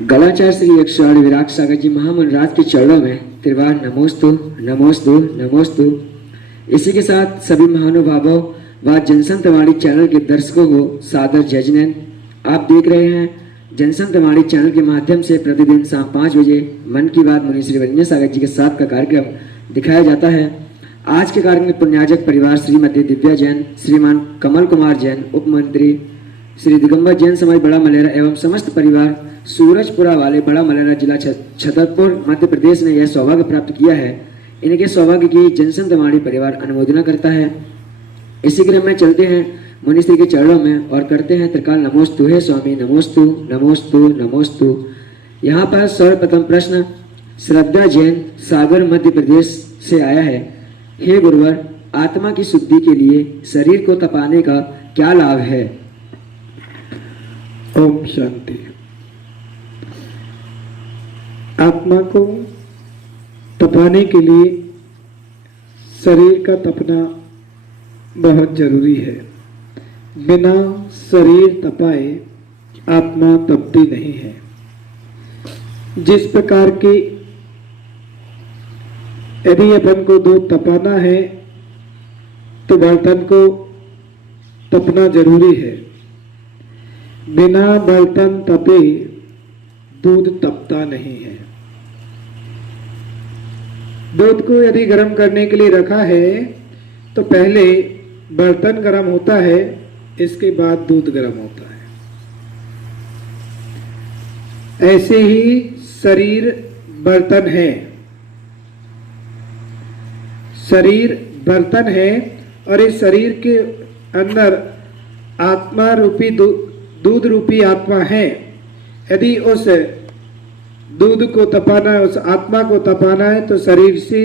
गलाचार्य श्री 108 विराट सागर जी महामन राज के चरणों में त्रिवार नमोस्तु नमोस्तु नमोस्तु। इसी के साथ सभी महानुभावों व जनसंतवाणी चैनल के दर्शकों को सादर जजनैन। आप देख रहे हैं जनसंतवाणी चैनल के माध्यम से प्रतिदिन शाम 5 बजे मन की बात मुनि श्री वन्य सागर जी के साथ का कार्यक्रम दिखाया जाता है। आज के कार्यक्रम में पुण्याजक परिवार श्रीमती दिव्या जैन, श्रीमान कमल कुमार जैन, उप मंत्री श्री दिगंबर जैन समाज बड़ा मलेरा एवं समस्त परिवार सूरजपुरा वाले बड़ा मलेरा जिला छतरपुर मध्य प्रदेश ने यह सौभाग्य प्राप्त किया है। इनके सौभाग्य की जनसंतवाणी परिवार अनुमोदना करता है। इसी क्रम में चलते हैं मुनिश्री के चरणों में और करते हैं त्रिकाल नमोस्तु हे स्वामी नमोस्तु नमोस्तु नमोस्तु। यहाँ पर सर्वप्रथम प्रश्न श्रद्धा जैन सागर मध्य प्रदेश से आया है। हे गुरुवर, आत्मा की शुद्धि के लिए शरीर को तपाने का क्या लाभ है? ओम शांति। आत्मा को तपाने के लिए शरीर का तपना बहुत जरूरी है। बिना शरीर तपाए आत्मा तपती नहीं है। जिस प्रकार की यदि अपन को दूध तपाना है तो बर्तन को तपना जरूरी है। बिना बर्तन तपे दूध तपता नहीं है। दूध को यदि गर्म करने के लिए रखा है तो पहले बर्तन गर्म होता है, इसके बाद दूध गर्म होता है। ऐसे ही शरीर बर्तन है। शरीर बर्तन है और इस शरीर के अंदर आत्मा रूपी दूध रूपी आत्मा है। यदि उस दूध को तपाना है, उस आत्मा को तपाना है तो शरीर से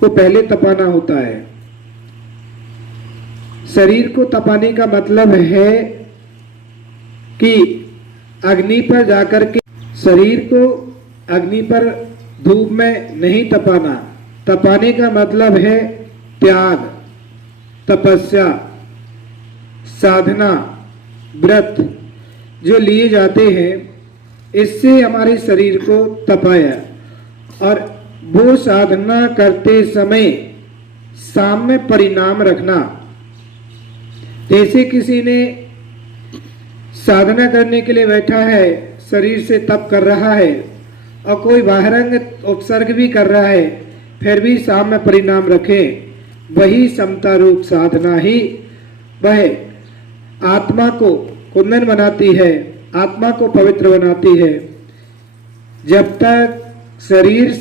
को पहले तपाना होता है। शरीर को तपाने का मतलब है कि अग्नि पर जाकर के शरीर को अग्नि पर धूप में नहीं तपाना। तपाने का मतलब है त्याग, तपस्या, साधना, व्रत जो लिए जाते हैं, इससे हमारे शरीर को तपाया। और वो साधना करते समय साम्य परिणाम रखना। जैसे किसी ने साधना करने के लिए बैठा है, शरीर से तप कर रहा है और कोई बाहरंग उपसर्ग भी कर रहा है, फिर भी साम्य परिणाम रखे। वही समता रूप साधना ही वह आत्मा को कुंदन बनाती है, आत्मा को पवित्र बनाती है। जब तक शरीर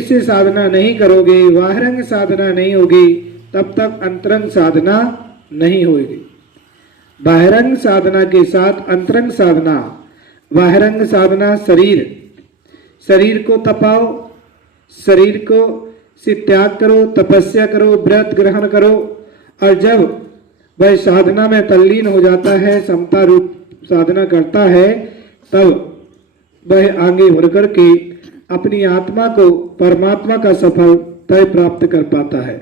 से साधना नहीं करोगे, बाहरंग साधना नहीं होगी, तब तक अंतरंग साधना नहीं होगी। बाहरंग साधना के साथ अंतरंग साधना। बाहरंग साधना शरीर को तपाओ, शरीर को से त्याग करो, तपस्या करो, व्रत ग्रहण करो। और जब वह साधना में तल्लीन हो जाता है, समता रूप साधना करता है, तब वह आगे बढ़ करके अपनी आत्मा को परमात्मा का सफल तय प्राप्त कर पाता है।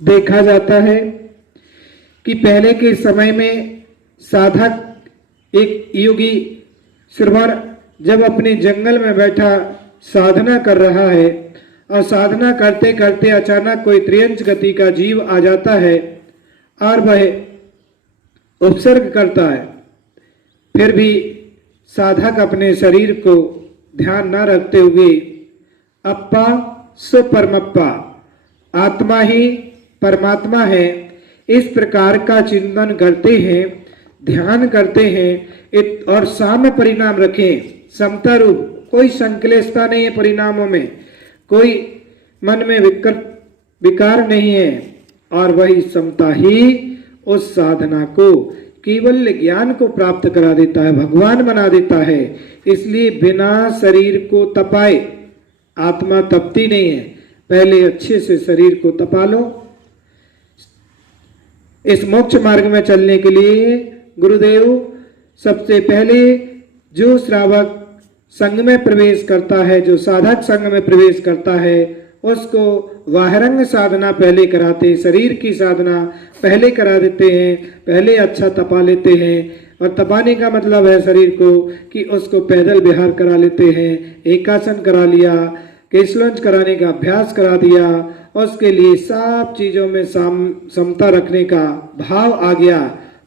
देखा जाता है कि पहले के समय में साधक एक योगी श्रवण जब अपने जंगल में बैठा साधना कर रहा है और साधना करते करते अचानक कोई त्रियंच गति का जीव आ जाता है और वह उपसर्ग करता है, फिर भी साधक अपने शरीर को ध्यान न रखते हुए अप्पा सो परमप्पा, आत्मा ही परमात्मा है, इस प्रकार का चिंतन करते हैं, ध्यान करते हैं और साम्य परिणाम रखें। समता रूप, कोई संक्लेशता नहीं है परिणामों में, कोई मन में विकार नहीं है। और वही समता ही उस साधना को केवल ज्ञान को प्राप्त करा देता है, भगवान बना देता है। इसलिए बिना शरीर को तपाए आत्मा तपती नहीं है। पहले अच्छे से शरीर को तपा लो। इस मोक्ष मार्ग में चलने के लिए गुरुदेव सबसे पहले जो श्रावक संघ में प्रवेश करता है, जो साधक संघ में प्रवेश करता है, उसको बाहरंग साधना पहले कराते, शरीर की साधना पहले करा देते हैं, पहले अच्छा तपा लेते हैं और तपाने का मतलब है शरीर को कि उसको पैदल विहार करा लेते हैं, एकासन करा लिया, केशलंच कराने का अभ्यास करा दिया, उसके लिए सब चीज़ों में समता रखने का भाव आ गया।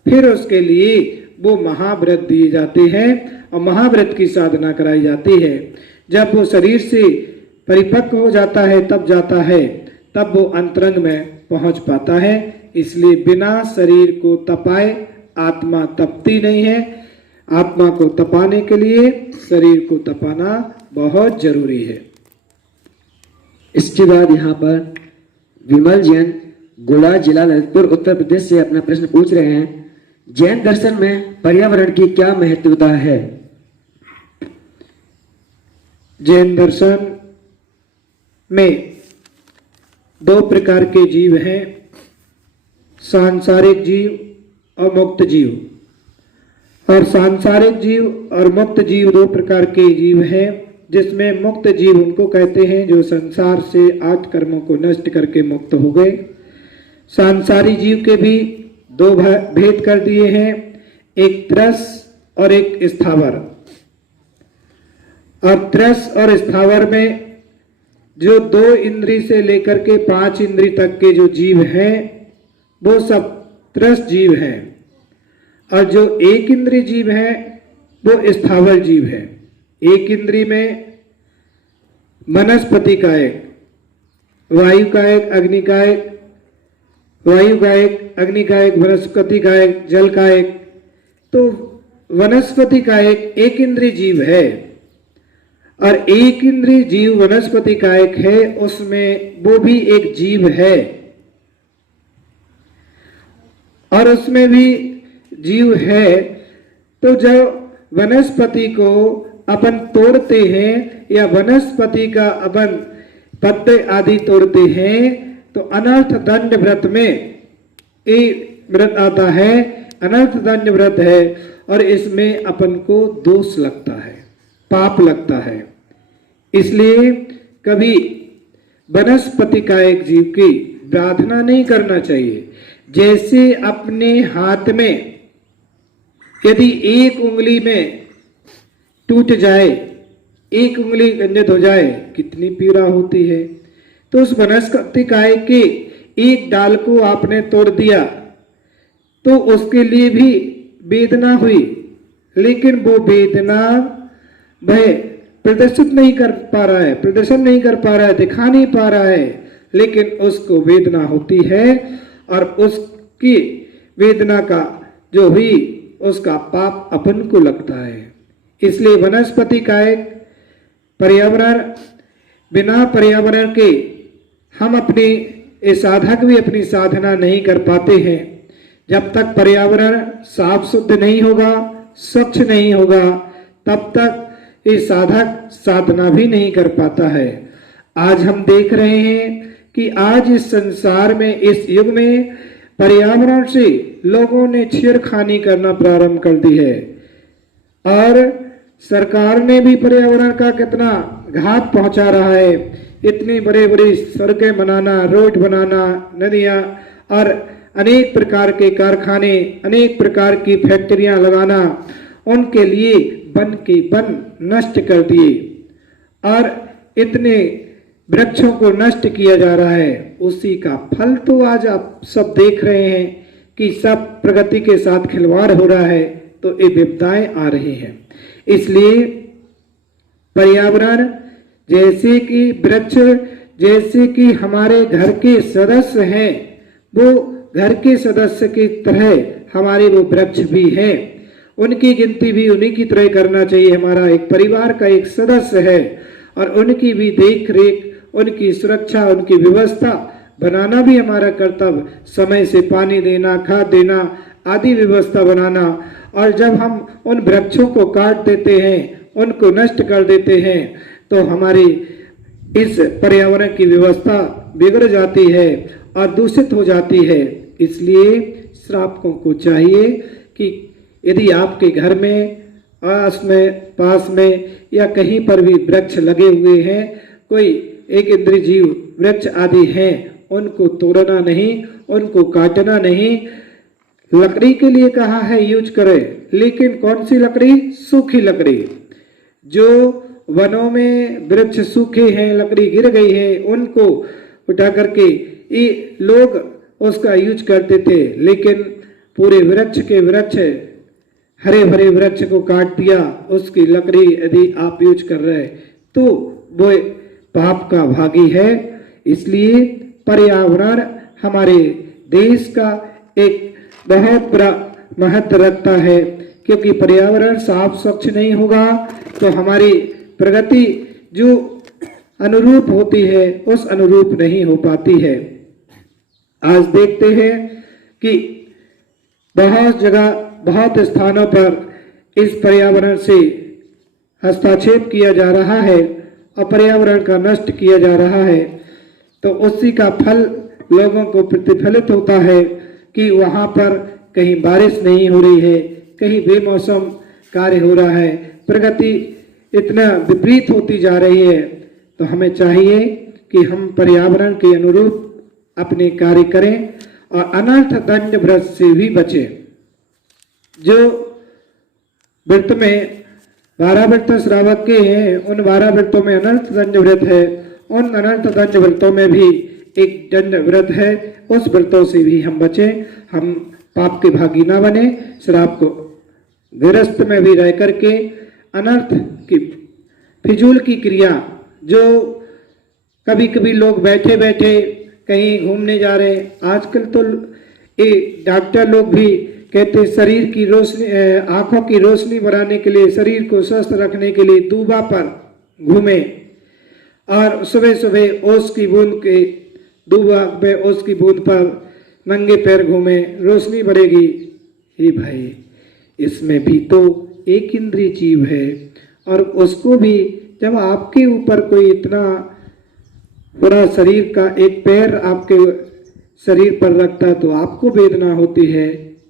फिर उसके लिए वो महाव्रत दिए जाते हैं और महाव्रत की साधना कराई जाती है। जब वो शरीर से परिपक्व हो जाता है तब जाता है, तब वो अंतरंग में पहुंच पाता है। इसलिए बिना शरीर को तपाए आत्मा तपती नहीं है। आत्मा को तपाने के लिए शरीर को तपाना बहुत जरूरी है। इसके बाद यहाँ पर विमल जैन गोला जिला ललितपुर उत्तर प्रदेश से अपना प्रश्न पूछ रहे हैं, जैन दर्शन में पर्यावरण की क्या महत्वता है? जैन दर्शन में दो प्रकार के जीव हैं, सांसारिक जीव और मुक्त जीव। और सांसारिक जीव और मुक्त जीव दो प्रकार के जीव हैं, जिसमें मुक्त जीव उनको कहते हैं जो संसार से 8 कर्मों को नष्ट करके मुक्त हो गए। सांसारी जीव के भी दो भेद कर दिए हैं, एक त्रस और एक स्थावर। और त्रस और स्थावर में जो 2 इंद्री से लेकर के 5 इंद्री तक के जो जीव हैं वो सब त्रस जीव हैं, और जो 1 इंद्री जीव हैं वो स्थावर जीव है। 1 इंद्री में वनस्पति का एक, वायु का एक, अग्नि का एक, वायु का एक, अग्नि का एक, वनस्पति का एक, जल का एक। तो वनस्पति का एक इंद्री जीव है, और 1 इंद्री जीव वनस्पति का एक है, उसमें वो भी एक जीव है, और उसमें भी जीव है। तो जब वनस्पति को अपन तोड़ते हैं या वनस्पति का अपन पत्ते आदि तोड़ते हैं तो अनर्थ दंड व्रत में एक व्रत आता है, अनर्थ दंड व्रत है, और इसमें अपन को दोष लगता है, पाप लगता है। इसलिए कभी वनस्पति का एक जीव की प्रार्थना नहीं करना चाहिए। जैसे अपने हाथ में यदि एक उंगली में टूट जाए, एक उंगली गंजित हो जाए, कितनी पीड़ा होती है। तो उस वनस्पति काय के एक डाल को आपने तोड़ दिया तो उसके लिए भी वेदना हुई, लेकिन वो वेदना वह प्रदर्शित नहीं कर पा रहा है, प्रदर्शन नहीं कर पा रहा है, दिखा नहीं पा रहा है, लेकिन उसको वेदना होती है, और उसकी वेदना का जो हुई उसका पाप अपन को लगता है। इसलिए वनस्पति का एक पर्यावरण, बिना पर्यावरण के हम अपनी ये साधक भी अपनी साधना नहीं कर पाते हैं। जब तक पर्यावरण साफ शुद्ध नहीं होगा, स्वच्छ नहीं होगा, तब तक ये साधक साधना भी नहीं कर पाता है। आज हम देख रहे हैं कि आज इस संसार में, इस युग में पर्यावरण से लोगों ने छेड़खानी करना प्रारंभ कर दी है, और सरकार ने भी पर्यावरण का कितना घात पहुंचा रहा है। इतनी बड़े बड़ी सड़कें बनाना, रोड बनाना, नदियां और अनेक प्रकार के कारखाने, अनेक प्रकार की फैक्ट्रियां लगाना, उनके लिए वन के वन नष्ट कर दिए, और इतने वृक्षों को नष्ट किया जा रहा है। उसी का फल तो आज आप सब देख रहे हैं कि सब प्रगति के साथ खिलवाड़ हो रहा है, तो ये विपदाएं आ रही हैं। इसलिए पर्यावरण जैसे कि वृक्ष, जैसे कि हमारे घर के सदस्य हैं, वो घर के सदस्य की तरह हमारे वो वृक्ष भी हैं, उनकी गिनती भी उन्हीं की तरह करना चाहिए। हमारा एक परिवार का एक सदस्य है, और उनकी भी देख रेख, उनकी सुरक्षा, उनकी व्यवस्था बनाना भी हमारा कर्तव्य। समय से पानी देना, खाद देना आदि व्यवस्था बनाना। और जब हम उन वृक्षों को काट देते हैं, उनको नष्ट कर देते हैं, तो हमारी इस पर्यावरण की व्यवस्था बिगड़ जाती है और दूषित हो जाती है। इसलिए श्रावकों को चाहिए कि यदि आपके घर में, पास में या कहीं पर भी वृक्ष लगे हुए हैं, कोई एक इंद्रिय जीव वृक्ष आदि हैं, उनको तोड़ना नहीं, उनको काटना नहीं, लकड़ी के लिए कहा है यूज करें, लेकिन कौन सी लकड़ी? सूखी लकड़ी। जो वनों में वृक्ष सूखे हैं, लकड़ी गिर गई है, उनको उठा करके ये लोग उसका यूज करते थे, लेकिन पूरे वृक्ष हरे भरे वृक्ष को काट दिया, उसकी लकड़ी यदि आप यूज कर रहे तो वो पाप का भागी है। इसलिए पर्यावरण हमारे देश का एक बहुत बड़ा महत्व रखता है, क्योंकि पर्यावरण साफ स्वच्छ नहीं होगा तो हमारी प्रगति जो अनुरूप होती है उस अनुरूप नहीं हो पाती है। आज देखते हैं कि बहुत जगह, बहुत स्थानों पर इस पर्यावरण से हस्तक्षेप किया जा रहा है और पर्यावरण का नष्ट किया जा रहा है, तो उसी का फल लोगों को प्रतिफलित होता है कि वहां पर कहीं बारिश नहीं हो रही है, कहीं बेमौसम कार्य हो रहा है, प्रगति इतना विपरीत होती जा रही है। तो हमें चाहिए कि हम पर्यावरण के अनुरूप अपने कार्य करें और अनर्थ दंड व्रत से भी बचें। जो व्रत में 12 व्रत श्रावक के हैं, उन 12 व्रतों में अनर्थ दंड व्रत है, उन अनर्थ दंड व्रतों में भी एक दंड व्रत है, उस व्रतों से भी हम बचें, हम पाप के भागी ना बने। श्राप को गृहस्थ में भी रह करके अनर्थ की फिजूल की क्रिया, जो कभी कभी लोग बैठे बैठे कहीं घूमने जा रहे हैं, आजकल तो ये डॉक्टर लोग भी कहते शरीर की रोशनी, आंखों की रोशनी बढ़ाने के लिए, शरीर को स्वस्थ रखने के लिए दूबा पर घूमे और सुबह सुबह ओस की बूंद के दूबा पे ओस की बूंद पर नंगे पैर घूमे, रोशनी बढ़ेगी। हे भाई, इसमें भी तो एक इंद्रिय जीव है और उसको भी जब आपके ऊपर कोई इतना पूरा शरीर का एक पैर आपके शरीर पर रखता तो आपको वेदना होती है।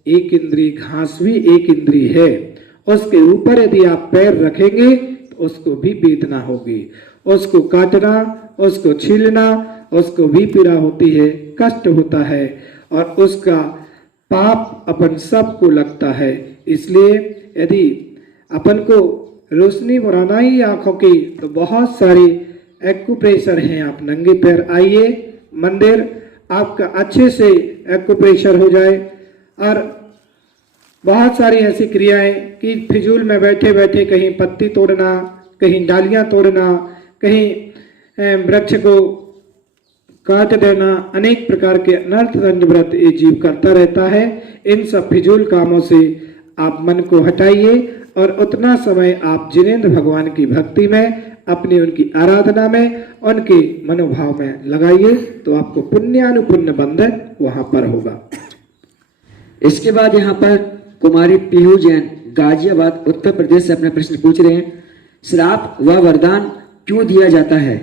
एक इंद्रिय घास भी एक इंद्रिय है, उसके ऊपर यदि आप पैर रखेंगे तो उसको भी वेदना होगी, उसको काटना, उसको छीलना, उसको भी पीड़ा होती है, कष्ट होता है और उसका पाप अपन सबको लगता है। इसलिए यदि अपन को रोशनी बढ़ाना ही आंखों की तो बहुत सारी एक्यूप्रेशर हैं। आप नंगे पैर आइए मंदिर, आपका अच्छे से एक्यूप्रेशर हो जाए। और बहुत सारी ऐसी क्रियाएं कि फिजूल में बैठे बैठे कहीं पत्ती तोड़ना, कहीं डालियां तोड़ना, कहीं वृक्ष को काट देना, अनेक प्रकार के अनर्थ दंड व्रत ये जीव करता रहता है। इन सब फिजूल कामों से आप मन को हटाइए और उतना समय आप जिनेंद्र भगवान की भक्ति में, अपनी उनकी आराधना में, उनके मनोभाव में लगाइए, तो आपको पुण्यानुपुण्य बंधन वहां पर होगा। इसके बाद यहाँ पर कुमारी पीहू जैन गाजियाबाद उत्तर प्रदेश से अपना प्रश्न पूछ रहे हैं, श्राप व वरदान क्यों दिया जाता है?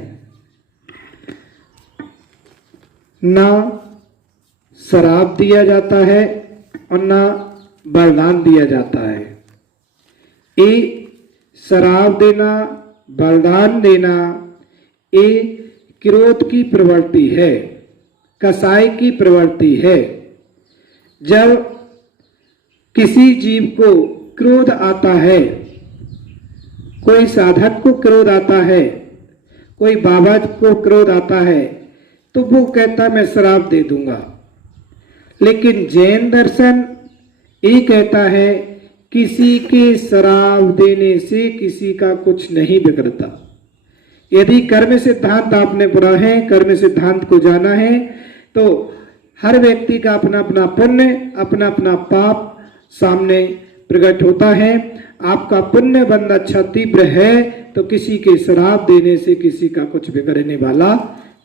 ना शराब दिया जाता है और ना वरदान दिया जाता है। ये शराब देना, वरदान देना, ये क्रोध की प्रवृत्ति है, कसाई की प्रवृत्ति है। जब किसी जीव को क्रोध आता है, कोई साधक को क्रोध आता है, कोई बाबा को क्रोध आता है, तो वो कहता मैं शराब दे दूंगा। लेकिन जैन दर्शन ये कहता है किसी के शराब देने से किसी का कुछ नहीं बिगड़ता। यदि कर्म सिद्धांत आपने पढ़ा है, कर्म सिद्धांत को जाना है, तो हर व्यक्ति का अपना अपना पुण्य, अपना अपना पाप सामने प्रकट होता है। आपका पुण्य बंद अच्छा तीव्र है तो किसी के शराब देने से किसी का कुछ बिगड़ने वाला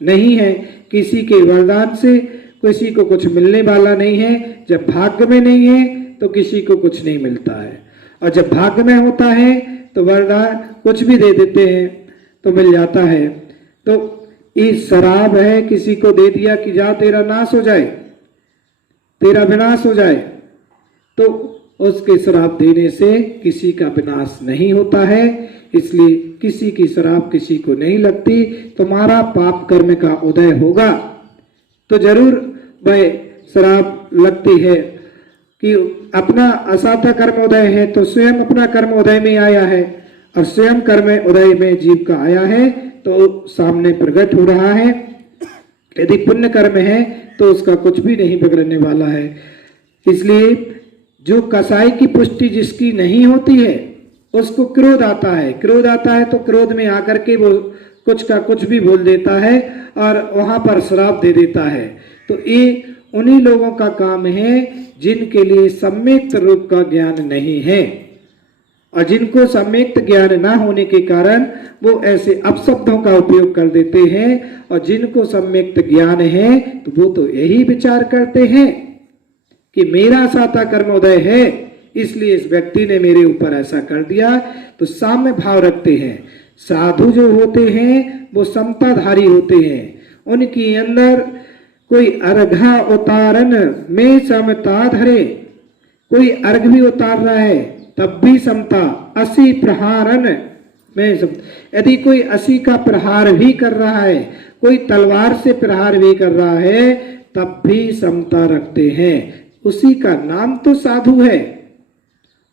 नहीं है, किसी के वरदान से किसी को कुछ मिलने वाला नहीं है। जब भाग्य में नहीं है तो किसी को कुछ नहीं मिलता है, और जब भाग्य में होता है तो वरदान कुछ भी दे देते हैं तो मिल जाता है। तो ये शराब है, किसी को दे दिया कि जा तेरा नाश हो जाए, तेरा विनाश हो जाए, तो उसके शराब देने से किसी का विनाश नहीं होता है। इसलिए किसी की शराब किसी को नहीं लगती। तुम्हारा पाप कर्म का उदय होगा तो जरूर वह शराब लगती है। कि अपना असाता कर्म उदय है तो स्वयं अपना कर्म उदय में आया है, और स्वयं कर्म उदय में जीव का आया है तो सामने प्रकट हो रहा है। यदि पुण्य कर्म है तो उसका कुछ भी नहीं बिगड़ने वाला है। इसलिए जो कसाई की पुष्टि जिसकी नहीं होती है उसको क्रोध आता है, क्रोध आता है तो क्रोध में आकर के वो कुछ का कुछ भी बोल देता है और वहां पर श्राप दे देता है। तो ये उन्हीं लोगों का काम है जिनके लिए सम्यक्त रूप का ज्ञान नहीं है, और जिनको सम्यक्त ज्ञान ना होने के कारण वो ऐसे अपशब्दों का उपयोग कर देते हैं। और जिनको सम्यक्त ज्ञान है तो वो तो यही विचार करते हैं कि मेरा साता कर्मोदय है इसलिए इस व्यक्ति ने मेरे ऊपर ऐसा कर दिया, तो साम्य भाव रखते हैं। साधु जो होते हैं वो समताधारी होते हैं, उनके अंदर कोई अर्घा उतारन में समता धरे, कोई अर्घ भी उतार रहा है तब भी समता, 80 प्रहारन में यदि कोई 80 का प्रहार भी कर रहा है, कोई तलवार से प्रहार भी कर रहा है तब भी समता रखते हैं। उसी का नाम तो साधु है।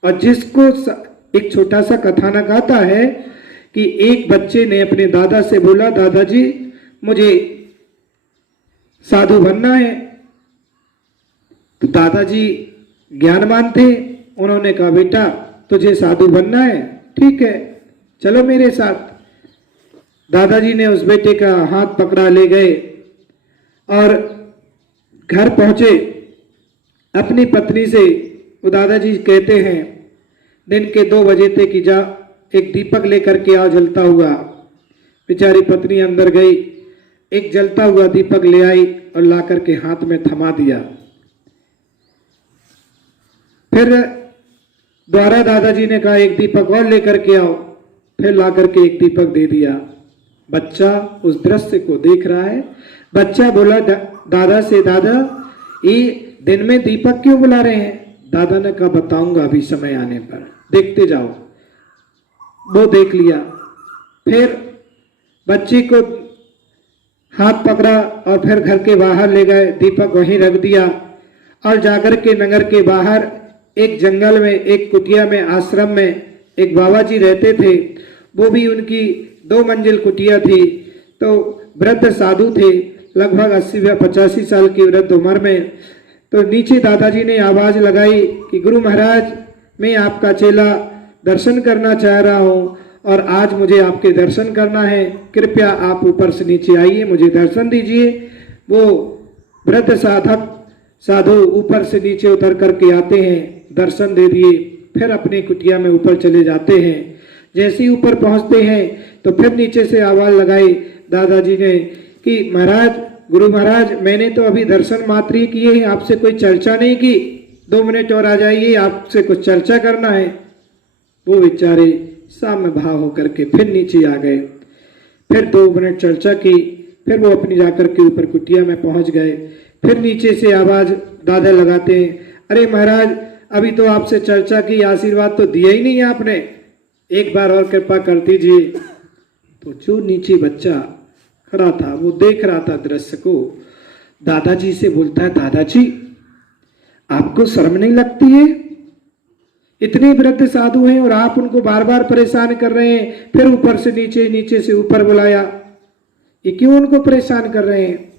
और जिसको एक छोटा सा कथानक आता है कि एक बच्चे ने अपने दादा से बोला, दादाजी मुझे साधु बनना है। तो दादाजी ज्ञानवान थे, उन्होंने कहा बेटा तुझे साधु बनना है, ठीक है चलो मेरे साथ। दादाजी ने उस बेटे का हाथ पकड़ा ले गए और घर पहुंचे। अपनी पत्नी से वो दादाजी कहते हैं दिन के 2 बजे थे कि जा एक दीपक लेकर के आ जलता हुआ। बेचारी पत्नी अंदर गई, एक जलता हुआ दीपक ले आई और ला करके हाथ में थमा दिया। फिर द्वारा दादाजी ने कहा एक दीपक और लेकर के आओ, फिर ला करके एक दीपक दे दिया। बच्चा उस दृश्य को देख रहा है। बच्चा बोला दादा से, दादा ये दिन में दीपक क्यों बुला रहे हैं? दादा ने कहा बताऊंगा अभी समय आने पर, देखते जाओ। वो देख लिया। फिर बच्ची को हाथ पकड़ा और फिर घर के बाहर ले गए, दीपक वहीं रख दिया और जाकर के नगर के बाहर एक जंगल में, एक कुटिया में, आश्रम में एक बाबा जी रहते थे। वो भी उनकी 2 मंजिल कुटिया थी। तो वृद्ध साधु थे, लगभग 80 या 85 साल की वृद्ध उम्र में। तो नीचे दादाजी ने आवाज लगाई कि गुरु महाराज मैं आपका चेला दर्शन करना चाह रहा हूँ और आज मुझे आपके दर्शन करना है, कृपया आप ऊपर से नीचे आइए, मुझे दर्शन दीजिए। वो वृद्ध साधु ऊपर से नीचे उतर करके आते हैं, दर्शन दे दिए, फिर अपनी कुटिया में ऊपर चले जाते हैं। जैसे ही ऊपर पहुंचते हैं तो फिर नीचे से आवाज लगाई दादाजी ने कि महाराज, गुरु महाराज मैंने तो अभी दर्शन मात्र ही किए हैं, आपसे कोई चर्चा नहीं की, 2 मिनट और आ जाइए, आपसे कुछ चर्चा करना है। वो बेचारे साम्य भाव होकर के फिर नीचे आ गए। फिर 2 मिनट चर्चा की, फिर वो अपनी जाकर के ऊपर कुटिया में पहुंच गए। फिर नीचे से आवाज दादा लगाते हैं, अरे महाराज अभी तो आपसे चर्चा की, आशीर्वाद तो दिया ही नहीं आपने, एक बार और कृपा कर दीजिए। तो जो नीचे बच्चा खड़ा था वो देख रहा था दृश्य को, दादाजी से बोलता है, दादाजी आपको शर्म नहीं लगती है? इतने वृद्ध साधु हैं और आप उनको बार बार परेशान कर रहे हैं, फिर ऊपर से नीचे, नीचे से ऊपर बुलाया, ये क्यों उनको परेशान कर रहे हैं?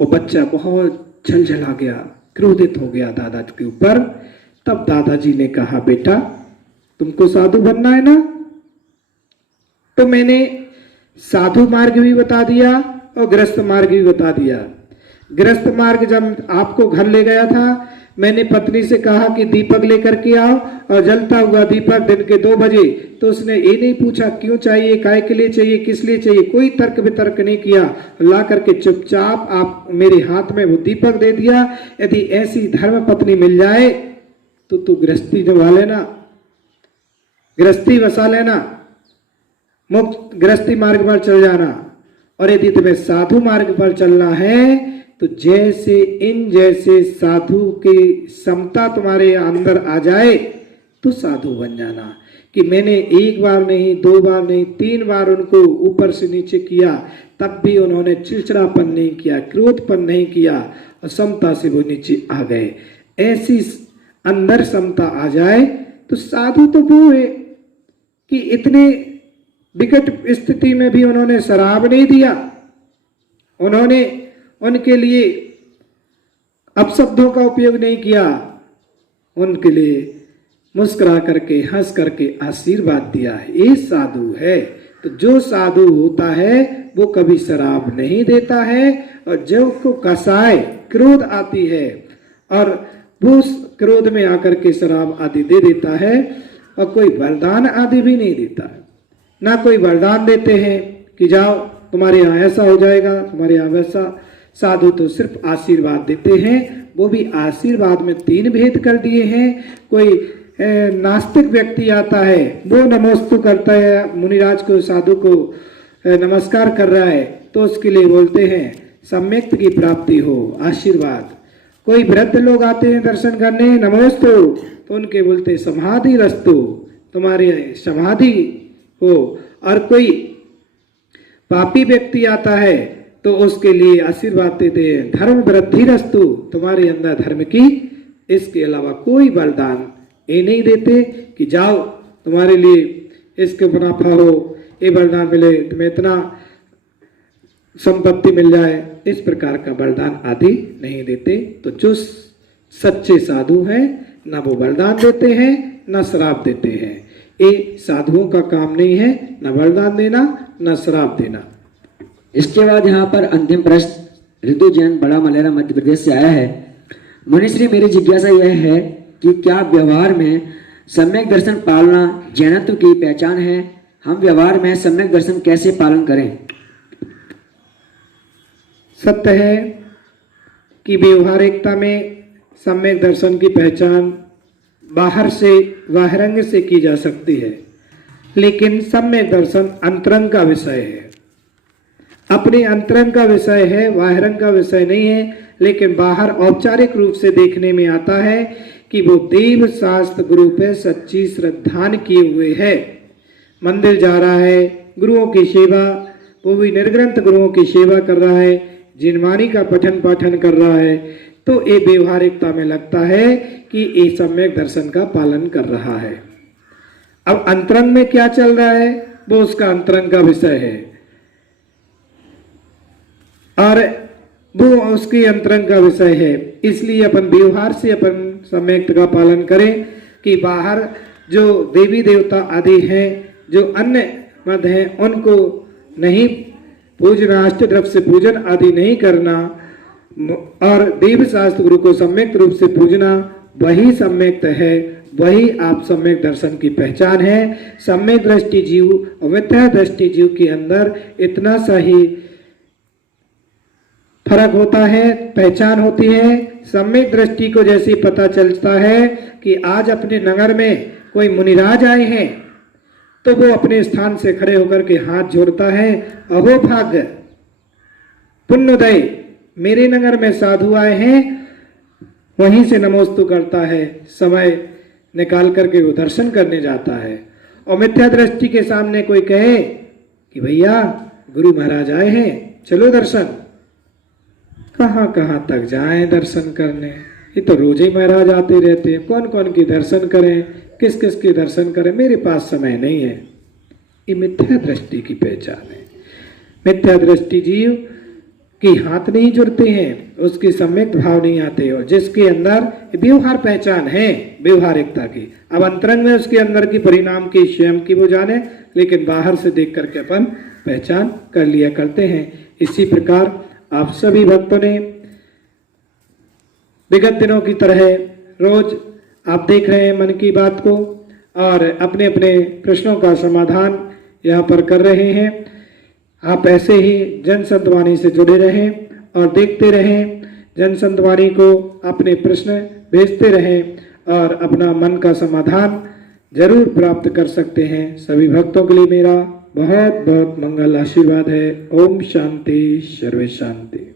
वो बच्चा बहुत झलझला गया, क्रोधित हो गया दादा के ऊपर। तब दादाजी ने कहा बेटा तुमको साधु बनना है ना, तो मैंने साधु मार्ग भी बता दिया और गृहस्थ मार्ग भी बता दिया। गृहस्थ मार्ग जब आपको घर ले गया था, मैंने पत्नी से कहा कि दीपक लेकर के आओ, और जलता हुआ दीपक दिन के 2 बजे, तो उसने ये नहीं पूछा क्यों चाहिए, काय के लिए चाहिए, किस लिए चाहिए, कोई तर्क वितर्क नहीं किया, ला करके चुपचाप आप मेरे हाथ में वो दीपक दे दिया। यदि ऐसी धर्म पत्नी मिल जाए तो तू गृहस्थी निभा लेना, गृहस्थी बसा लेना, मुक्त गृहस्थी मार्ग पर चल जाना। और यदि तुम्हें साधु मार्ग पर चलना है तो जैसे साधु की समता तुम्हारे अंदर आ जाए तो साधु बन जाना। कि मैंने 1 बार नहीं, 2 बार नहीं, 3 बार उनको ऊपर से नीचे किया, तब भी उन्होंने चिड़चिड़ापन नहीं किया, क्रोधपन नहीं किया, और समता से वो नीचे आ गए। ऐसी अंदर समता आ जाए तो साधु तो वो है कि इतने विकट स्थिति में भी उन्होंने शराब नहीं दिया, उन्होंने उनके लिए अपशब्दों का उपयोग नहीं किया, उनके लिए मुस्कुरा करके हंस करके आशीर्वाद दिया है। ये साधु है। तो जो साधु होता है वो कभी शराब नहीं देता है, और जो को कसाय क्रोध आती है और वो उस क्रोध में आकर के शराब आदि दे देता है, और कोई वरदान आदि भी नहीं देता है। ना कोई वरदान देते हैं कि जाओ तुम्हारे यहाँ ऐसा हो जाएगा, तुम्हारे यहाँ वैसा। साधु तो सिर्फ आशीर्वाद देते हैं, वो भी आशीर्वाद में 3 भेद कर दिए हैं। कोई नास्तिक व्यक्ति आता है, वो नमोस्तु करता है, मुनिराज को साधु को नमस्कार कर रहा है, तो उसके लिए बोलते हैं सम्यक्त की प्राप्ति हो, आशीर्वाद। कोई वृद्ध लोग आते हैं दर्शन करने, नमोस्तु, तो उनके बोलते समाधि रस्तु, तुम्हारी समाधि हो। और कोई पापी व्यक्ति आता है तो उसके लिए आशीर्वाद देते हैं धर्म वृद्धि रस्तु, तुम्हारे अंदर धर्म की, इसके अलावा कोई वरदान ये नहीं देते कि जाओ तुम्हारे लिए इसके मुनाफा हो, ये वरदान मिले, तुम्हें इतना संपत्ति मिल जाए, इस प्रकार का वरदान आदि नहीं देते। तो जो सच्चे साधु हैं ना वो वरदान देते हैं ना श्राप देते हैं। ये साधुओं का काम नहीं है, ना वरदान देना ना श्राप देना। इसके बाद यहाँ पर अंतिम प्रश्न ऋतु जैन, बड़ा मलेरा, मध्य प्रदेश से आया है। मुनिश्री, मेरी जिज्ञासा यह है कि क्या व्यवहार में सम्यक दर्शन पालना जैनत्व की पहचान है? हम व्यवहार में सम्यक दर्शन कैसे पालन करें? सत्य है कि व्यवहारिकता में सम्यक दर्शन की पहचान बाहर से बाहरंग से की जा सकती है, लेकिन सम्यक दर्शन अंतरंग का विषय है, अपने अंतरंग का विषय है, बाहरंग का विषय नहीं है। लेकिन बाहर औपचारिक रूप से देखने में आता है कि वो देव शास्त्र गुरु पे सच्ची श्रद्धान किए हुए है, मंदिर जा रहा है, गुरुओं की सेवा, वो भी निर्ग्रंथ गुरुओं की सेवा कर रहा है, जिनवाणी का पठन पाठन कर रहा है, तो ये व्यवहारिकता में लगता है कि ये सम्यक दर्शन का पालन कर रहा है। अब अंतरंग में क्या चल रहा है वो उसका अंतरंग का विषय है, और वो उसकी अंतरंग का विषय है। इसलिए अपन व्यवहार से अपन सम्यक का पालन करें कि बाहर जो देवी देवता आदि हैं, जो अन्य मत हैं, उनको नहीं पूजना, अष्टद्रव्य से पूजन आदि नहीं करना, और देव शास्त्र गुरु को सम्यक रूप से पूजना, वही सम्यक है, वही आप सम्यक दर्शन की पहचान है। सम्यक दृष्टि जीव और मिथ्या दृष्टि जीव के अंदर इतना सा ही फर्क होता है, पहचान होती है। सम्यक दृष्टि को जैसे पता चलता है कि आज अपने नगर में कोई मुनिराज आए हैं, तो वो अपने स्थान से खड़े होकर के हाथ जोड़ता है, अहो भाग्य पुण्योदय, मेरे नगर में साधु आए हैं, वहीं से नमोस्तु करता है, समय निकाल करके वो दर्शन करने जाता है। और मिथ्या दृष्टि के सामने कोई कहे कि भैया गुरु महाराज आए हैं, चलो दर्शन, कहाँ कहाँ तक जाएं दर्शन करने, ये तो रोज ही महाराज आते रहते हैं, कौन कौन की दर्शन करें, किस किस के दर्शन करें, मेरे पास समय नहीं है। ये मिथ्या दृष्टि की पहचान है। मिथ्या दृष्टि जीव के हाथ नहीं जुड़ते हैं, उसके सम्यक भाव नहीं आते, और जिसके अंदर व्यवहार पहचान है व्यवहारिकता की, अब अंतरंग में उसके अंदर की परिणाम की स्वयं की वो जाने, लेकिन बाहर से देख करके अपन पहचान कर लिया करते हैं। इसी प्रकार आप सभी भक्तों ने विगत दिनों की तरह रोज आप देख रहे हैं मन की बात को, और अपने अपने प्रश्नों का समाधान यहाँ पर कर रहे हैं। आप ऐसे ही जन संतवाणी से जुड़े रहें और देखते रहें, जन संतवाणी को अपने प्रश्न भेजते रहें और अपना मन का समाधान जरूर प्राप्त कर सकते हैं। सभी भक्तों के लिए मेरा बहुत बहुत मंगल आशीर्वाद है। ओम शांति, सर्वे शांति।